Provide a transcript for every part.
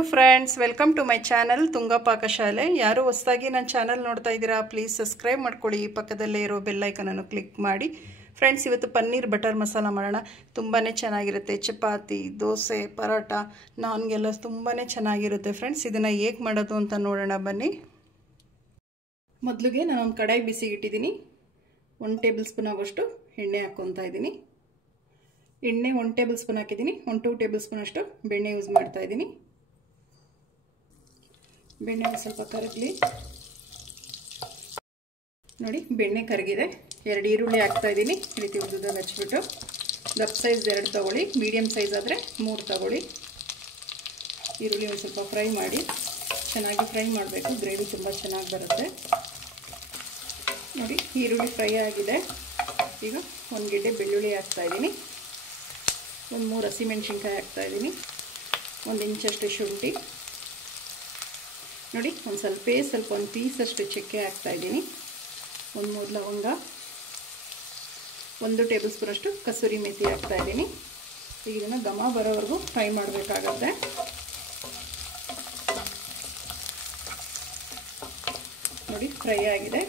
Hello friends, welcome to my channel Tunga Pakashale. ಯಾರು ಹೊಸದಾಗಿ ನನ್ನ ಚಾನಲ್ ನೋಡ್ತಾ ಇದ್ದೀರಾ, ಪ್ಲೀಸ್ ಸಬ್ಸ್ಕ್ರೈಬ್ ಮಾಡ್ಕೊಳ್ಳಿ. ಪಕ್ಕದಲ್ಲೇ ಇರೋ ಬೆಲ್ ಐಕನನ್ನು ಕ್ಲಿಕ್ ಮಾಡಿ. ಫ್ರೆಂಡ್ಸ್, ಇವತ್ತು ಪನ್ನೀರ್ ಬಟರ್ ಮಸಾಲ ಮಾಡೋಣ. ತುಂಬಾ ಚೆನ್ನಾಗಿರುತ್ತೆ. ಚಪಾತಿ, ದೋಸೆ, ಪರೋಟ, ನಾನ್ಗೆಲ್ಲ ತುಂಬಾ ಚೆನ್ನಾಗಿರುತ್ತೆ. ಫ್ರೆಂಡ್ಸ್, ಇದನ್ನು ಹೇಗೆ ಮಾಡೋದು ಅಂತ ನೋಡೋಣ ಬನ್ನಿ. ಮೊದಲಿಗೆ ನಾನು ಒಂದು ಕಡಾಯಿ ಬಿಸಿಗೆ ಇಟ್ಟಿದ್ದೀನಿ. 1 ಟೇಬಲ್ ಸ್ಪೂನ್ ಆಗೋಷ್ಟು ಎಣ್ಣೆ ಹಾಕ್ಕೊತಾ ಇದ್ದೀನಿ. ಎಣ್ಣೆ 1 ಟೇಬಲ್ ಸ್ಪೂನ್ ಹಾಕಿದ್ದೀನಿ. 1-2 ಟೇಬಲ್ ಸ್ಪೂನ್ ಅಷ್ಟು ಬೆಣ್ಣೆ ಯೂಸ್ ಮಾಡ್ತಾ ಇದ್ದೀನಿ. ಬೆಣ್ಣೆ ಸ್ವಲ್ಪ ಕರಗಲಿ. ನೋಡಿ, ಬೆಣ್ಣೆ ಕರಗಿದೆ. 2 ಈರುಳ್ಳಿ ಹಾಕ್ತಾ ಇದ್ದೀನಿ. ಈ ರೀತಿ ಉದ್ದುದಾಗಿ ಹಚ್ಬಿಟ್ಟು. ದಪ್ಪ ಸೈಜ್ 2 ತಗೊಳ್ಳಿ, ಮೀಡಿಯಮ್ ಸೈಜ್ ಆದರೆ 3 ತಗೊಳ್ಳಿ. ಈರುಳ್ಳಿ ಒಂದು ಸ್ವಲ್ಪ ಫ್ರೈ ಮಾಡಿ, ಚೆನ್ನಾಗಿ ಫ್ರೈ ಮಾಡಬೇಕು. ಗ್ರೇವಿ ತುಂಬ ಚೆನ್ನಾಗಿ ಬರುತ್ತೆ. ನೋಡಿ, ಈರುಳ್ಳಿ ಫ್ರೈ ಆಗಿದೆ. ಈಗ 1 ಗೆಡ್ಡೆ ಬೆಳ್ಳುಳ್ಳಿ ಹಾಕ್ತಾ ಇದ್ದೀನಿ. 3 ಹಸಿಮೆಣಸಿನ್ಕಾಯಿ ಹಾಕ್ತಾ ಇದ್ದೀನಿ. 1 ಇಂಚಷ್ಟು ಶುಂಠಿ. ನೋಡಿ, ಸ್ವಲ್ಪ 1 ಪೀಸಷ್ಟು ಚಕ್ಕೆ ಹಾಕ್ತಾ ಇದ್ದೀನಿ. 3 ಲವಂಗ, 1 ಟೇಬಲ್ ಸ್ಪೂನ್ ಅಷ್ಟು ಕಸೂರಿ ಮೇಥಿ ಹಾಕ್ತಾ ಇದ್ದೀನಿ. ಈಗ ಇದನ್ನು ಘಮ ಬರೋವರೆಗೂ ಫ್ರೈ ಮಾಡಬೇಕಾಗತ್ತೆ. ನೋಡಿ, ಫ್ರೈ ಆಗಿದೆ.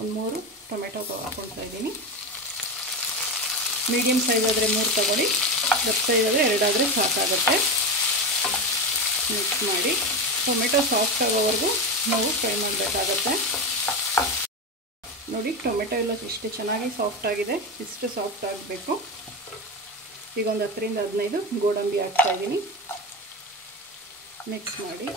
3 ಟೊಮೆಟೊ ಹಾಕ್ಕೊಳ್ತಾ ಇದ್ದೀನಿ. ಮೀಡಿಯಮ್ ಸೈಜ್ ಆದರೆ 3 ತಗೊಳ್ಳಿ, ದಪ್ಪ ಸೈಜ್ ಆದರೆ 2 ಆದರೆ ಸಾಕಾಗುತ್ತೆ. ಮಿಕ್ಸ್ ಮಾಡಿ ಟೊಮೆಟೊ ಸಾಫ್ಟ್ ಆಗೋವರೆಗೂ ನಾವು ಫ್ರೈ ಮಾಡಬೇಕಾಗತ್ತೆ. ನೋಡಿ, ಟೊಮೆಟೊ ಎಲ್ಲ ಇಷ್ಟು ಚೆನ್ನಾಗಿ ಸಾಫ್ಟ್ ಆಗಿದೆ. ಇಷ್ಟು ಸಾಫ್ಟ್ ಆಗಬೇಕು. ಈಗ ಒಂದು 10ರಿಂದ 15 ಗೋಡಂಬಿ ಹಾಕ್ತಾ ಇದ್ದೀನಿ. ಮಿಕ್ಸ್ ಮಾಡಿ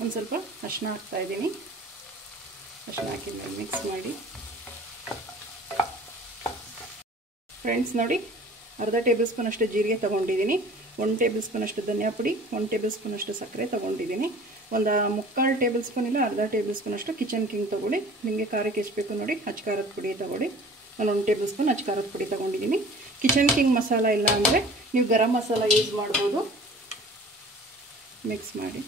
ಒಂದು ಸ್ವಲ್ಪ ಅರಿಶಿನ ಹಾಕ್ತಾ ಇದ್ದೀನಿ. ಅರಿಶಿನ ಹಾಕಿದ್ಮೇಲೆ ಮಿಕ್ಸ್ ಮಾಡಿ. ಫ್ರೆಂಡ್ಸ್, ನೋಡಿ, ಅರ್ಧ ಟೇಬಲ್ ಸ್ಪೂನ್ ಅಷ್ಟು ಜೀರಿಗೆ ತೊಗೊಂಡಿದ್ದೀನಿ. 1 ಟೇಬಲ್ ಸ್ಪೂನ್ ಅಷ್ಟು ಧನಿಯಾ ಪುಡಿ, 1 ಟೇಬಲ್ ಸ್ಪೂನ್ ಅಷ್ಟು ಸಕ್ಕರೆ ತೊಗೊಂಡಿದ್ದೀನಿ. ಒಂದು 3/4 ಟೇಬಲ್ ಸ್ಪೂನ್ ಇಲ್ಲ ಅರ್ಧ ಟೇಬಲ್ ಸ್ಪೂನ್ ಅಷ್ಟು ಕಿಚನ್ ಕಿಂಗ್ ತೊಗೊಳ್ಳಿ. ನಿಮಗೆ ಖಾರಕ್ಕೆ ಎಷ್ಟು ಬೇಕು ನೋಡಿ. ಅಚ್ಕಾರದ ಪುಡಿ ತೊಗೊಳ್ಳಿ. ನಾನು 1 ಟೇಬಲ್ ಸ್ಪೂನ್ ಅಚ್ಕಾರದ ಪುಡಿ ತೊಗೊಂಡಿದ್ದೀನಿ. ಕಿಚನ್ ಕಿಂಗ್ ಮಸಾಲ ಇಲ್ಲ ಅಂದರೆ ನೀವು ಗರಂ ಮಸಾಲ ಯೂಸ್ ಮಾಡ್ಬೋದು. ಮಿಕ್ಸ್ ಮಾಡಿ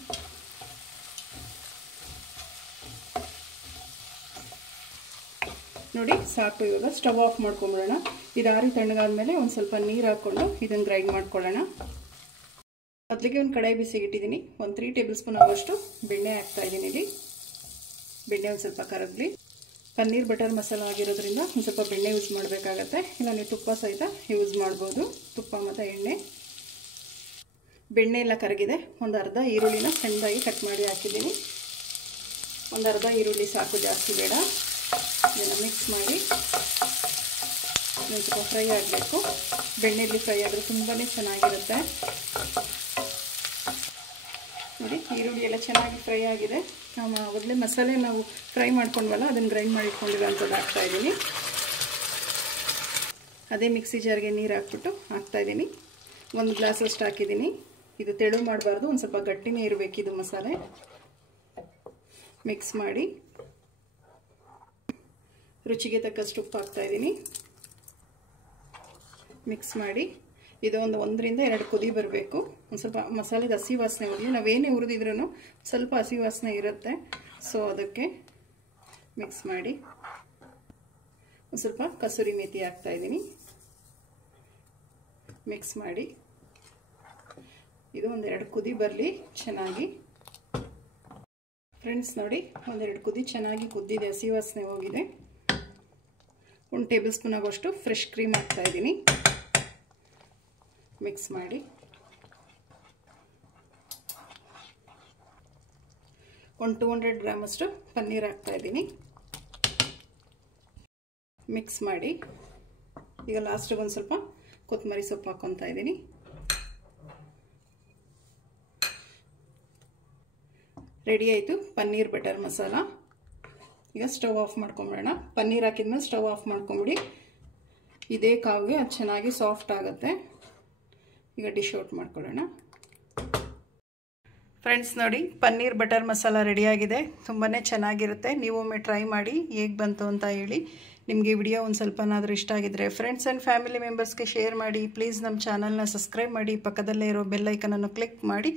ನೋಡಿ, ಸಾಕು. ಇವಾಗ ಸ್ಟವ್ ಆಫ್ ಮಾಡ್ಕೊಂಬಿಡೋಣ. ಇದು ಆರಿ ತಣ್ಣಗಾದ್ಮೇಲೆ ಒಂದು ಸ್ವಲ್ಪ ನೀರು ಹಾಕ್ಕೊಂಡು ಇದನ್ನು ಗ್ರೈಂಡ್ ಮಾಡ್ಕೊಳ್ಳೋಣ. ಮೊದಲಿಗೆ ಒಂದು ಕಡಾಯಿ ಬಿಸಿಗೆ ಇಟ್ಟಿದ್ದೀನಿ. 3 ಟೇಬಲ್ ಸ್ಪೂನ್ ಆಗೋಷ್ಟು ಬೆಣ್ಣೆ ಹಾಕ್ತಾ ಇದ್ದೀನಿ. ಇಲ್ಲಿ ಬೆಣ್ಣೆ ಒಂದು ಸ್ವಲ್ಪ ಕರಗಲಿ. ಪನ್ನೀರ್ ಬಟರ್ ಮಸಾಲ ಆಗಿರೋದ್ರಿಂದ ಒಂದು ಸ್ವಲ್ಪ ಬೆಣ್ಣೆ ಯೂಸ್ ಮಾಡಬೇಕಾಗತ್ತೆ. ಇಲ್ಲ ನೀವು ತುಪ್ಪ ಸಹಿತ ಯೂಸ್ ಮಾಡ್ಬೋದು. ತುಪ್ಪ ಮತ್ತು ಎಣ್ಣೆ. ಬೆಣ್ಣೆ ಎಲ್ಲ ಕರಗಿದೆ. ಒಂದು ಅರ್ಧ ಈರುಳ್ಳಿನ ಸಣ್ಣದಾಗಿ ಕಟ್ ಮಾಡಿ ಹಾಕಿದ್ದೀನಿ. ಒಂದು ಅರ್ಧ ಈರುಳ್ಳಿ ಸಾಕು, ಜಾಸ್ತಿ ಬೇಡ. ಇದನ್ನು ಮಿಕ್ಸ್ ಮಾಡಿ ಒಂದು ಸ್ವಲ್ಪ ಫ್ರೈ ಆಗಬೇಕು. ಬೆಣ್ಣೆಯಲ್ಲಿ ಫ್ರೈ ಆದರೆ ತುಂಬಾ ಚೆನ್ನಾಗಿರುತ್ತೆ. ನೋಡಿ, ಈರುಳ್ಳಿ ಎಲ್ಲ ಚೆನ್ನಾಗಿ ಫ್ರೈ ಆಗಿದೆ. ಮೊದಲೇ ಮಸಾಲೆ ನಾವು ಫ್ರೈ ಮಾಡ್ಕೊಂಡ್ವಲ್ಲ, ಅದನ್ನು ಗ್ರೈಂಡ್ ಮಾಡಿ ಇಟ್ಕೊಂಡಿರೋಂಥದ್ದು ಹಾಕ್ತಾ ಇದ್ದೀನಿ. ಅದೇ ಮಿಕ್ಸಿ ಜಾರ್ಗೆ ನೀರು ಹಾಕ್ಬಿಟ್ಟು ಹಾಕ್ತಾ ಇದ್ದೀನಿ. 1 ಗ್ಲಾಸ್ ಅಷ್ಟು ಹಾಕಿದ್ದೀನಿ. ಇದು ತೆಳು ಮಾಡಬಾರ್ದು, ಒಂದು ಸ್ವಲ್ಪ ಗಟ್ಟಿನೇ ಇರಬೇಕಿದು ಮಸಾಲೆ. ಮಿಕ್ಸ್ ಮಾಡಿ ರುಚಿಗೆ ತಕ್ಕಷ್ಟು ಉಪ್ಪು ಹಾಕ್ತಾ ಇದ್ದೀನಿ. ಮಿಕ್ಸ್ ಮಾಡಿ ಇದು ಒಂದು 1ರಿಂದ 2 ಕುದಿ ಬರಬೇಕು. ಒಂದು ಸ್ವಲ್ಪ ಮಸಾಲೆದ ಹಸಿ ವಾಸನೆ ಹೋಗಲಿ. ನಾವೇನೇ ಹುರಿದಿದ್ರೂ ಸ್ವಲ್ಪ ಹಸಿ ವಾಸನೆ ಇರುತ್ತೆ. ಸೊ ಅದಕ್ಕೆ ಮಿಕ್ಸ್ ಮಾಡಿ ಒಂದು ಸ್ವಲ್ಪ ಕಸೂರಿ ಮೇಥಿ ಹಾಕ್ತಾ ಇದ್ದೀನಿ. ಮಿಕ್ಸ್ ಮಾಡಿ ಇದು 1-2 ಕುದಿ ಬರಲಿ ಚೆನ್ನಾಗಿ. ಫ್ರೆಂಡ್ಸ್, ನೋಡಿ, 1-2 ಕುದಿ ಚೆನ್ನಾಗಿ ಕುದ್ದಿದೆ. ಹಸಿ ವಾಸನೆ ಹೋಗಿದೆ. 1 ಟೇಬಲ್ ಸ್ಪೂನ್ ಆಗೋಷ್ಟು ಫ್ರೆಶ್ ಕ್ರೀಮ್ ಹಾಕ್ತಾ ಇದ್ದೀನಿ. ಮಿಕ್ಸ್ ಮಾಡಿ 200 ಗ್ರಾಮ್ ಅಷ್ಟು ಪನ್ನೀರ್ ಹಾಕ್ತಾ ಇದ್ದೀನಿ. ಮಿಕ್ಸ್ ಮಾಡಿ ಈಗ ಲಾಸ್ಟಿಗೆ ಒಂದು ಸ್ವಲ್ಪ ಕೊತ್ತಂಬರಿ ಸೊಪ್ಪು ಹಾಕ್ಕೊತಾ ಇದ್ದೀನಿ. ರೆಡಿ ಆಯಿತು ಪನ್ನೀರ್ ಬಟರ್ ಮಸಾಲ. ಈಗ ಸ್ಟವ್ ಆಫ್ ಮಾಡ್ಕೊಂಬಿಡೋಣ. ಪನ್ನೀರ್ ಹಾಕಿದ್ಮೇಲೆ ಸ್ಟವ್ ಆಫ್ ಮಾಡ್ಕೊಂಬಿಡಿ. ಇದೇ ಕಾವಿಗೆ ಅದು ಚೆನ್ನಾಗಿ ಸಾಫ್ಟ್ ಆಗುತ್ತೆ. ಈಗ ಡಿಶ್ ಔಟ್ ಮಾಡ್ಕೊಳ್ಳೋಣ. ಫ್ರೆಂಡ್ಸ್, ನೋಡಿ, ಪನ್ನೀರ್ ಬಟರ್ ಮಸಾಲ ರೆಡಿಯಾಗಿದೆ. ತುಂಬಾ ಚೆನ್ನಾಗಿರುತ್ತೆ. ನೀವೊಮ್ಮೆ ಟ್ರೈ ಮಾಡಿ ಹೇಗೆ ಬಂತು ಅಂತ ಹೇಳಿ. ನಿಮಗೆ ವಿಡಿಯೋ ಒಂದು ಸ್ವಲ್ಪನಾದರೂ ಇಷ್ಟ ಆಗಿದ್ರೆ ಫ್ರೆಂಡ್ಸ್ ಆ್ಯಂಡ್ ಫ್ಯಾಮಿಲಿ ಮೆಂಬರ್ಸ್ಗೆ ಶೇರ್ ಮಾಡಿ. ಪ್ಲೀಸ್ ನಮ್ಮ ಚಾನಲ್ನ ಸಬ್ಸ್ಕ್ರೈಬ್ ಮಾಡಿ. ಪಕ್ಕದಲ್ಲೇ ಇರೋ ಬೆಲ್ ಐಕನನ್ನು ಕ್ಲಿಕ್ ಮಾಡಿ.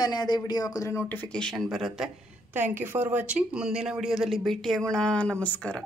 ನಾನು ಯಾವುದೇ ವಿಡಿಯೋ ಹಾಕಿದ್ರೆ ನೋಟಿಫಿಕೇಷನ್ ಬರುತ್ತೆ. Thank you for watching. ಮುಂದಿನ ವಿಡಿಯೋದಲ್ಲಿ ಭೇಟಿಯಾಗೋಣ. ನಮಸ್ಕಾರ.